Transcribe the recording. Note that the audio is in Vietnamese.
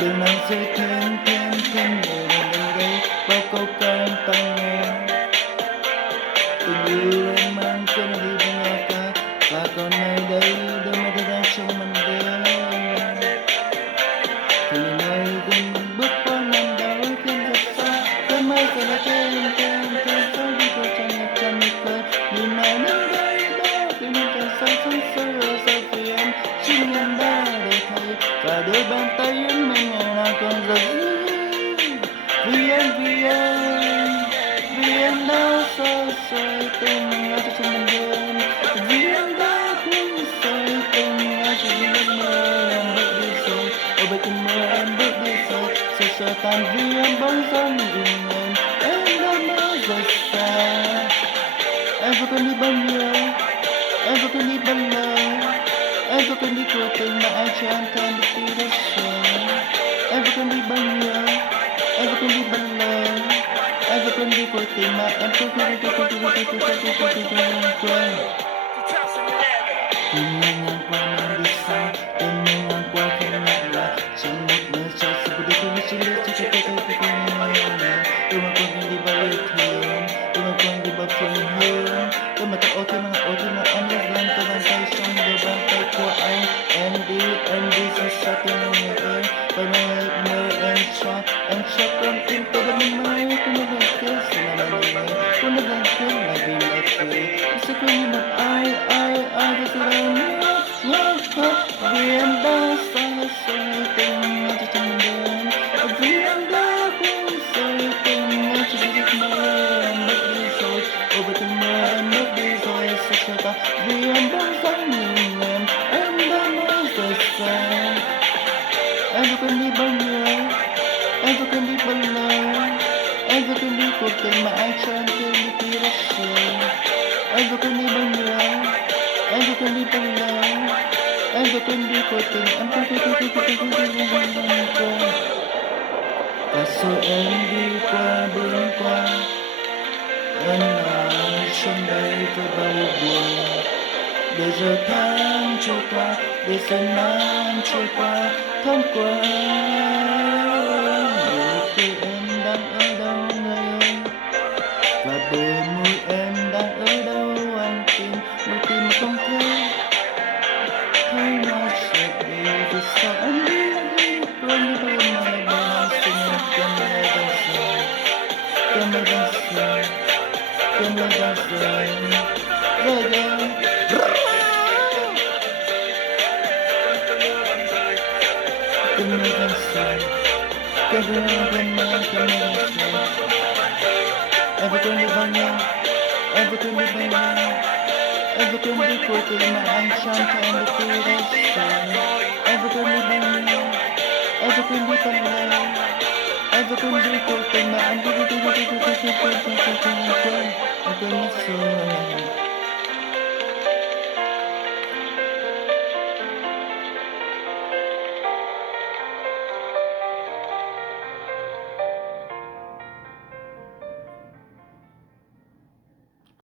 Đừng nói dối thêm để lần đây bao câu ca em tai nghe. Tình yêu em mang cơn đi bên nhau ta, và còn nơi đây đôi mắt ta đang trong mình đến. Thì nơi gần bước qua năm đó khiến thật xa, cơn mây giờ là tên gió đi qua tràn ngập cơn nhìn nào nơi đây đó tự nhiên càng say sóng sôi sao vì em chính em đã để thấy và đôi bàn tay em mình ngày nào còn giật vì em đã xa xôi tình anh cho trong mình đêm vì em đã cuốn xoay tình anh cho những giấc mơ em bước đi rồi ở bên cơn mơ em bước đi rồi sợ tan vì em bóng dáng nhìn em đã mơ rời xa em vừa cần đi bao nhiêu em vừa cần đi bao lâu em vừa cần đi của tình mà ai cho em thêm được đi đất trời em vừa cần đi bao nhiêu em vừa cần đi bao lâu em vừa cần đi của tình mà em không quên tình ngang qua mang đi xa tình ngang qua không ngại là trong một nơi cho sự đi cùng chỉ lướt cho tôi mà con đi bao yêu thương tôi mà con đi bao phương hướng tôi mà ta ô thêm mà em biết làm tôi bàn tay trong đôi bàn tay của anh em đi xa xa tôi người ơi và nơi em cho con tim tôi vẫn mãi tôi mới gần kia sẽ là người tôi mới gần kia là vì sẽ quên như một ai với tôi vì em đã xa xôi tình cho trong đêm vì em đã quên rồi tình chỉ vì giấc mơ em mất đi rồi ôi với cơn mơ em mất đi rồi sẽ cho ta vì em bóng dáng nhìn em đã mãi rời xa em vừa cần đi bao nhiêu em vừa cần đi bao lâu em vừa cần đi cuộc tình mà ai cho em quên đi kia đất trời em vừa cần đi bao nhiêu em vừa cần đi bao lâu em vừa cần đi cuộc tình em không qua và rồi em đi qua bước qua em nằm trong đây với bao buồn để giờ tháng trôi qua để giờ năm trôi qua tháng qua nụ cười em đang ở đâu người ơi và bờ môi em đang ở đâu anh tìm một tìm mà không thấy nó sẽ đi vì sao anh đi quên đi bao ngày để anh xin em quên lời đang rồi quên lời đang rồi quên lời đang rồi quên lời đang rồi quên lời đang rồi em vừa quên đi bao nhiêu em vừa quên đi bao nhiêu em vừa quên đi cuộc tình mà anh chọn cho em được đi đây rồi em vừa quên đi bao nhiêu em vừa quên đi bao lâu em vừa quên đi cuộc tình mà anh quên em quên mất rồi